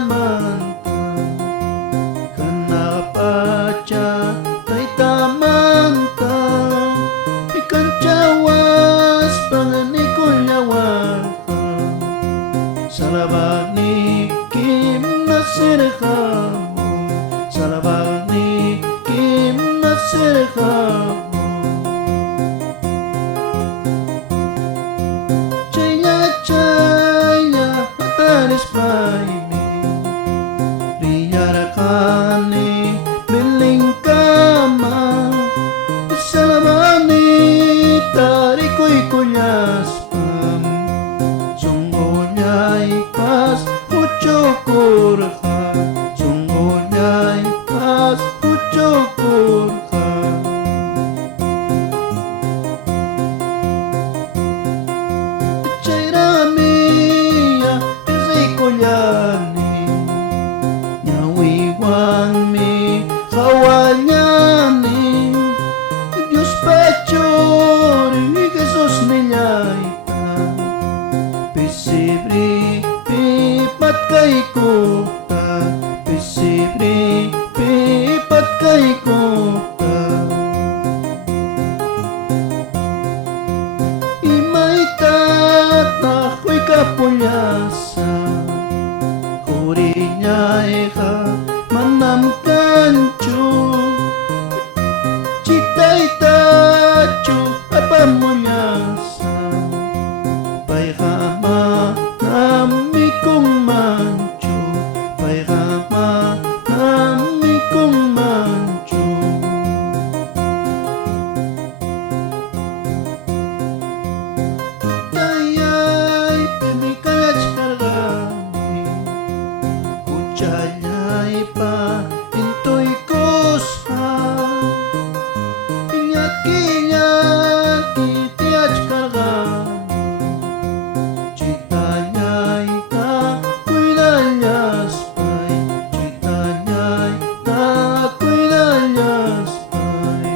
manta Kanapacha taita manta Ikan cawas panganikulyawarka Salabani kim nasirkamu Salabani kim nasirkamu Paimi Riyarakani Bilingkama Salamani Tariko'y kulyaspam Sungguhnya'y pas Huchokurka Sungguhnya'y pas Huchokurka Nyawiwangmi kawanyani Diyos pachori Jesus nilaita Pisibri pipat kay kuta Pisibri pipat kay kuta Imay tatako'y kapulyasa Kurinya'y ka manamkanchu Chita'y tacho apamulyasa Paykama nami kong manchu Paykama nami kong manchu Taya'y pimikalas kargami Kuchanya'y pa into'y kusha Inyaki-nyaki tiyach kargami Chitanya'y tako'y lalyaspay Chitanya'y tako'y lalyaspay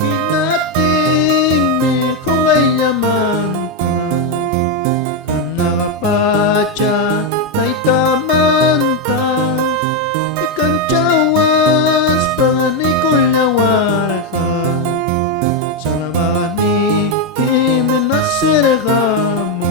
Kinating mi kung ay yamanta Pacha taita manta Ikan cawas panganikulyawarka Salabani kim nasirkamu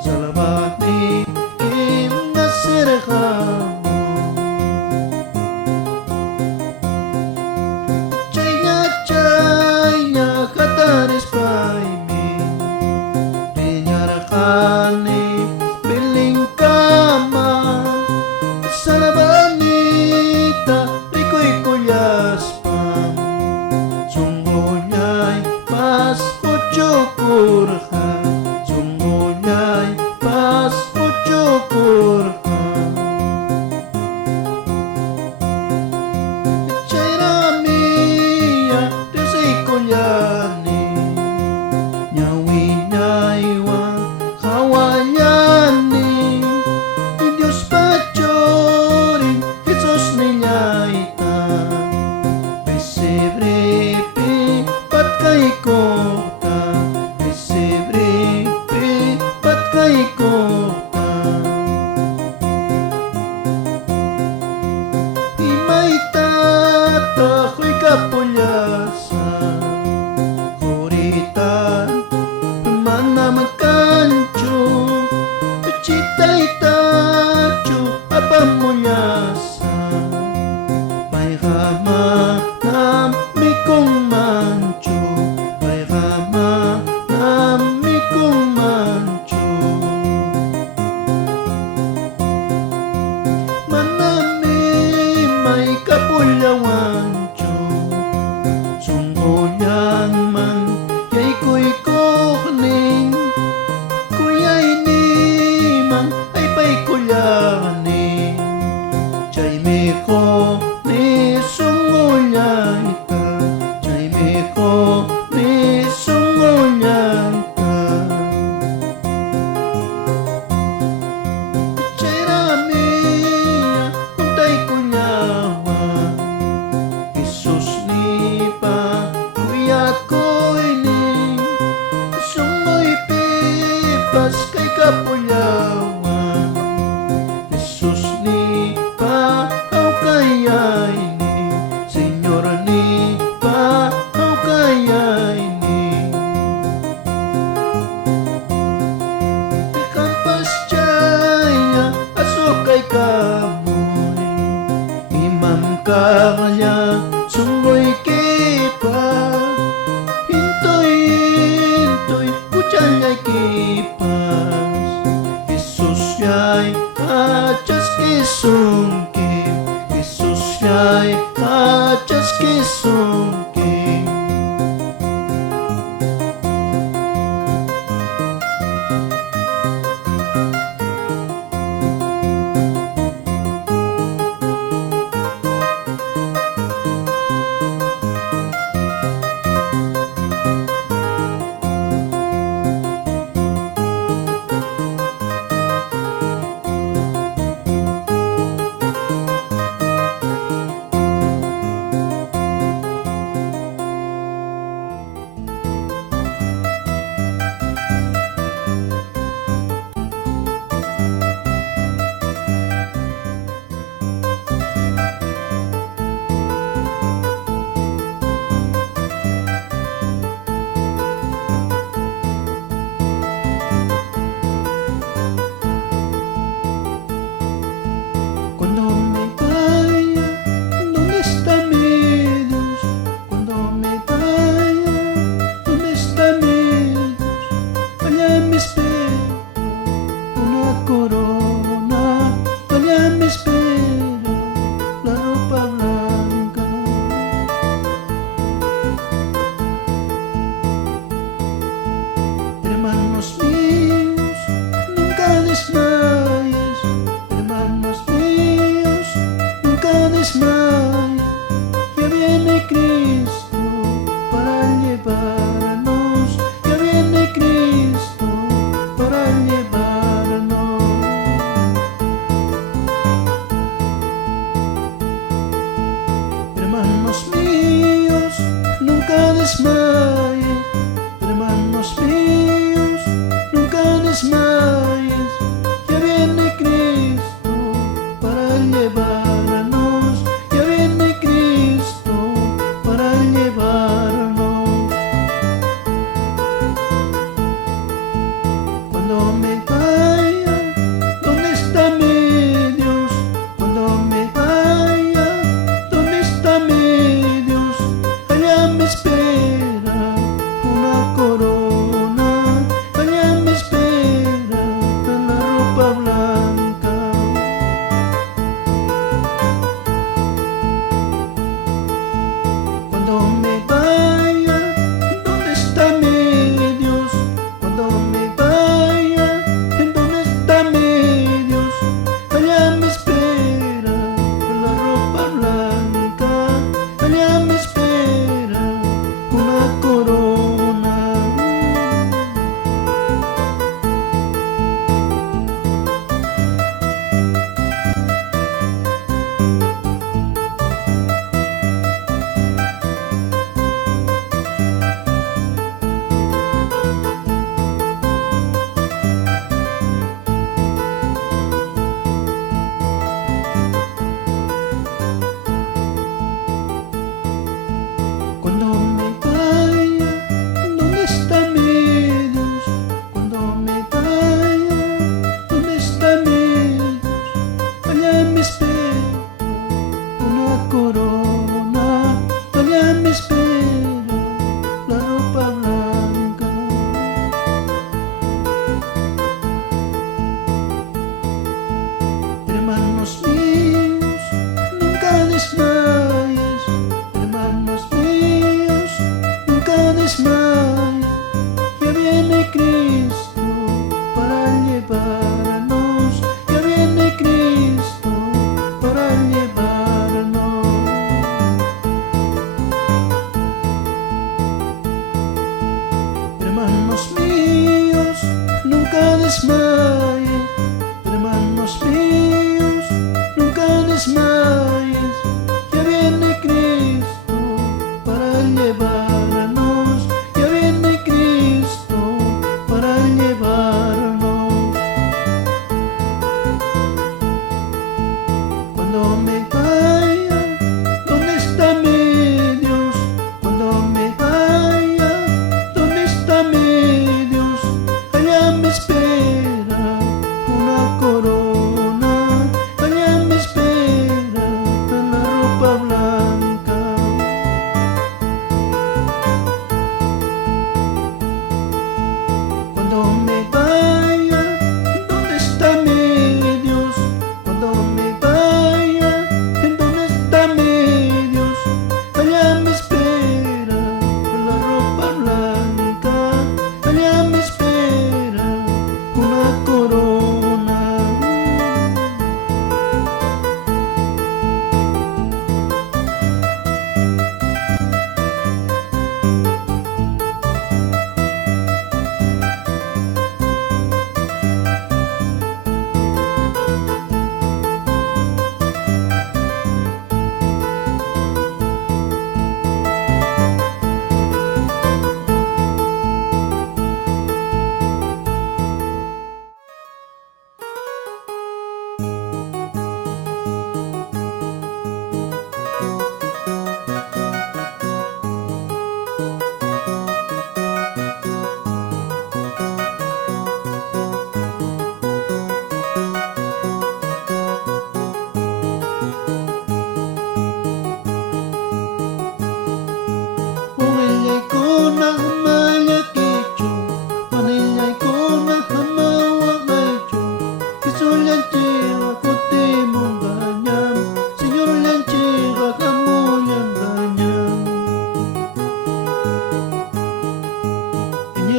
Salabani kim nasirkamu Chaynya kataris paimi Dinyarakani Salabanita riko'y kulyaspam Sungguhnya'y pas huchokurka Sungguhnya'y pas huchokurka Chayramiya Diyos'y kulyani Nyawinya'y wang kawanyani Diyos pachori Jesus nilaita Pisibri pipat kay kota Pisibri pipat kay kota Imay tatako'y kapulyasa Kuritan manamkancho Chita'y tacho apamulyasa Paykama nami kong mancho Paykama Hermanos míos, nunca desmayes. Hermanos míos, nunca desmayes. Ya viene Cristo para llevarnos. Ya viene Cristo para llevarnos. Hermanos míos, nunca desmayes. Hermanos míos, nunca desmayes. Ya viene Cristo para llevarnos. Ya viene Cristo para llevarnos. Cuando me vaya, ¿dónde está mi Dios? Cuando me vaya, ¿dónde está mi Dios? Allá me espera una corona, allá me espera la ropa blanca. Cuando me vaya, ¿dónde está mi Dios? Cuando me vaya, ¿en dónde está mi Dios? Allá me espera la ropa blanca, allá me espera una corona. Cuando me vaya, ¿dónde está mi Dios? Cuando me vaya, ¿dónde está mi Dios? Allá me espera una corona, allá me espera la ropa blanca. Hermanos míos, nunca desmayes. Hermanos míos, nunca desmayes. Ya viene Cristo para llevarnos. Ya viene Cristo para llevarnos. Hermanos míos, nunca desmayes. Hermanos míos, nunca desmayes. Ya viene Cristo para llevarnos. Ya viene Cristo para llevarnos. Cuando me vaya, ¿dónde está mi Dios? Cuando me vaya, ¿dónde está mi Dios? Allá me espera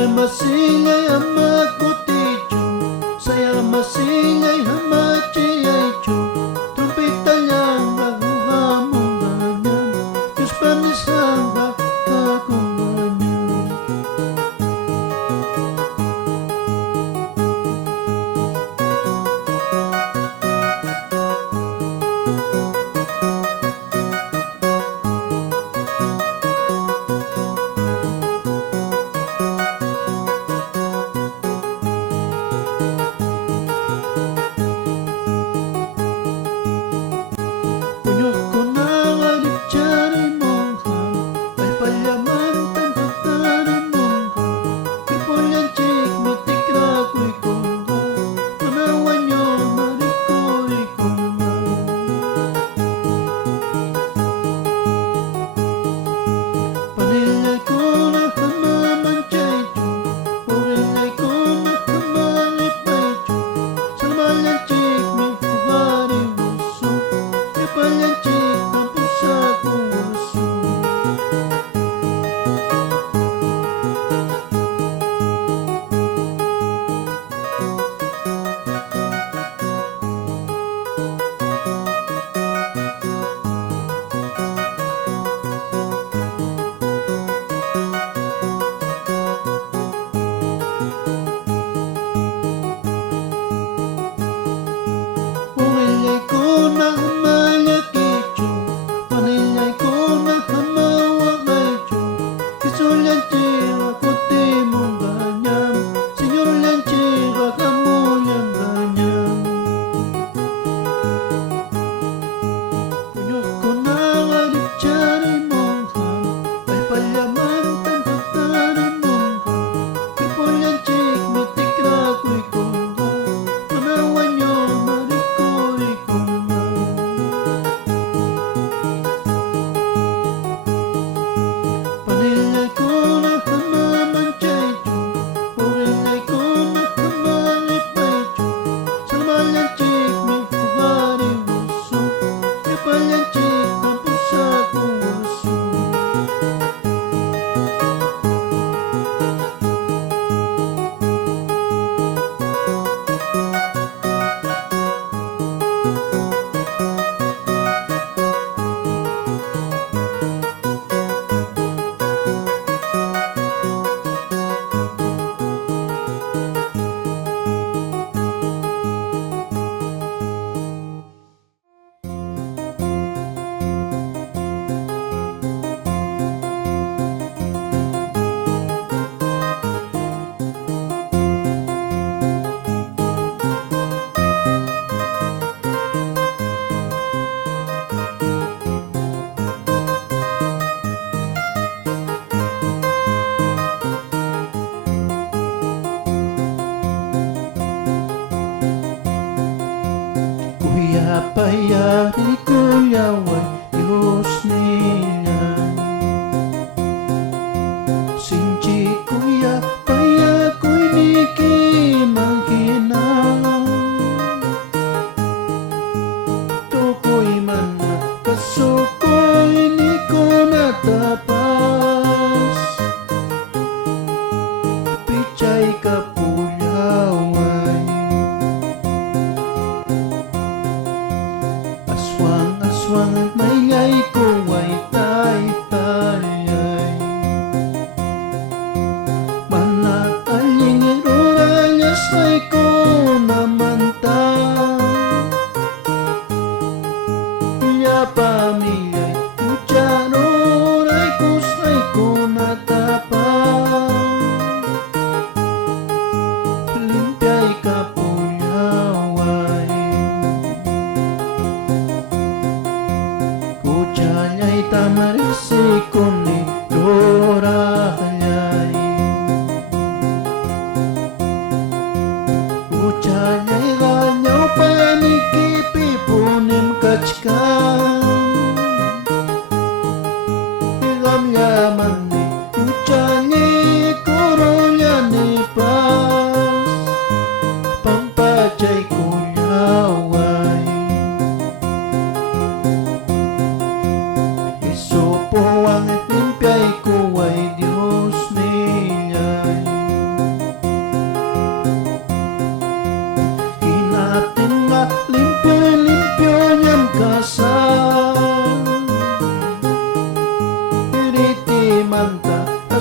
masilay amakoticho, saya masilay hamachiaicho, trompeta llanga huhamunganya, Diyos panisanga kakumanya. Payari kuyaway Diyos nila Sinchi kuya paya ko'y niki maghina Tukoy man kasukoy ni ko natapas Pichay kapulaway Aswang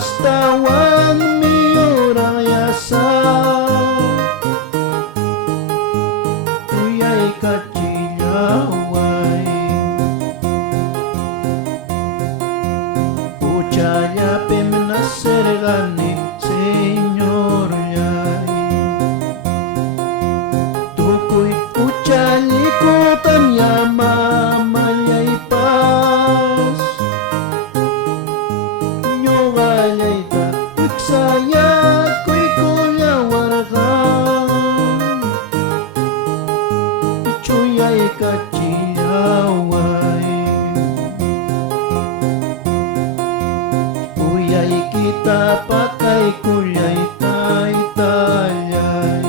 astawan mi orang yasa uyay kacilaway ucaya pemenasergani Señor yay tukuy ucali kutan ya mamayay pas nyogayay ta uksaya kuy kulyawargan chuyay kacilaway uyay kita pakai kulyay tay-tayay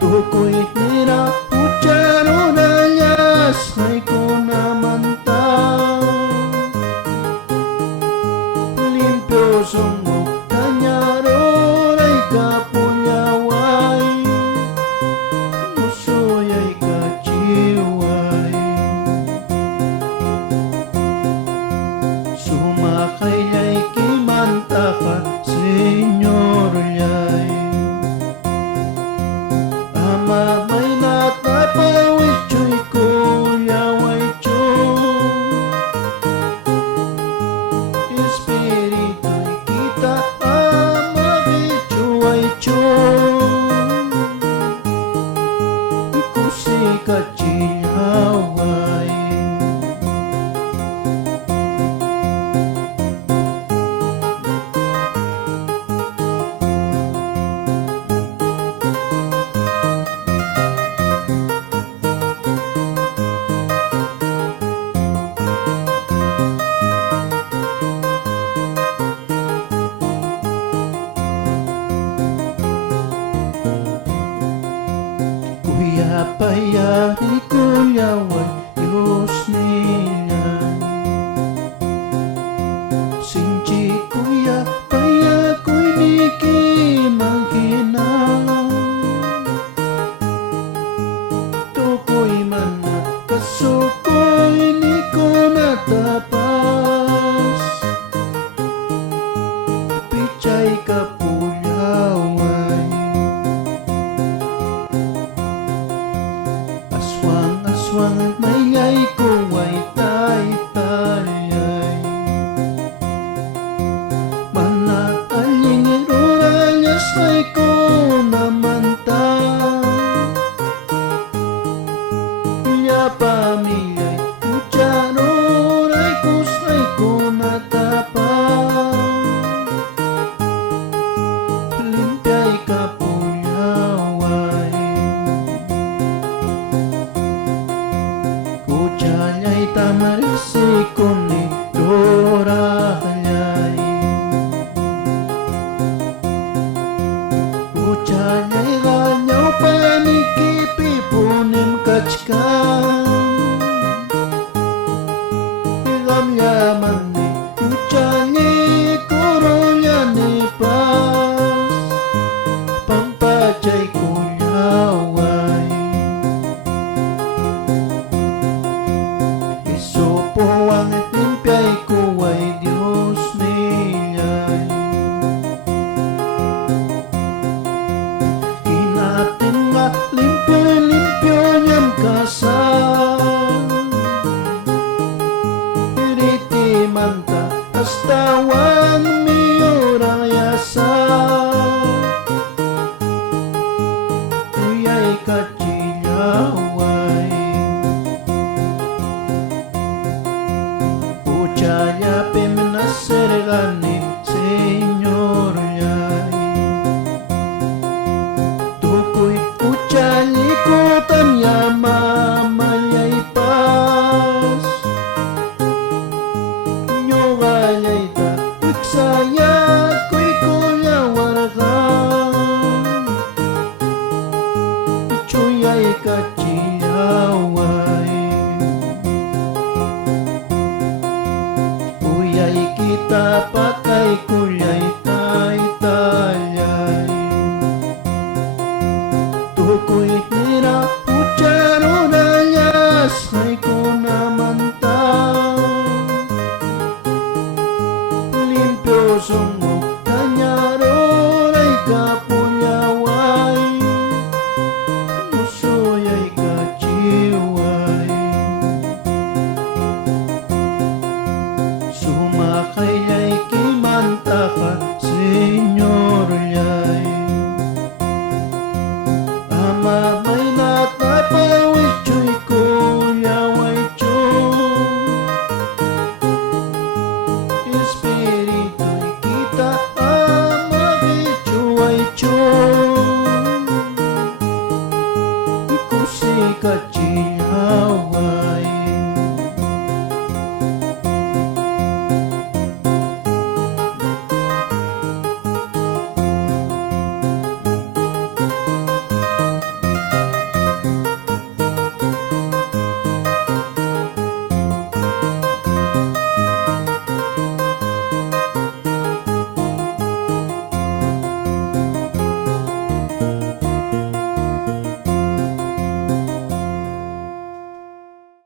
tukoy nira ucaro dalyas hay ko naman limpyo sunggo kanyaro ay kapunyaway musoyay kajiway sumakayay kimantaka Señor yay ama may natapawis choy kulyaway choy espiritu'y kita ama bichuay choy ikusi kacilaway kuya payari kulyaway Diyos nilay sinchi kuya paya ko'y niki maghinang tukoy man na kasukoy ni ko natapas pichay kapulyaway aswang mayay kuway tay-tayay manaaling irurayas ay ko naman ta ya pamiyay ucharoray kusay ko natapa limpyay kapulyaway kucayay tamarisiko ni dorayay kucayay ganyaw panikipipunim kachkan igamyaman ni kucayay kurulyan ni pas pampachay kulyaway isupo ang limpyay kuway Diyos nilay kinatin nga limpyo niyang kasal iriti manta astawan mi orang yasa uyay kacilaway ucaya pemenasergani Señor yay tukoy ucali kutan ya mamayay pas nyogayay ta uksaya ko'y kulyawargan chuyay kacilaway uyay kita pakai son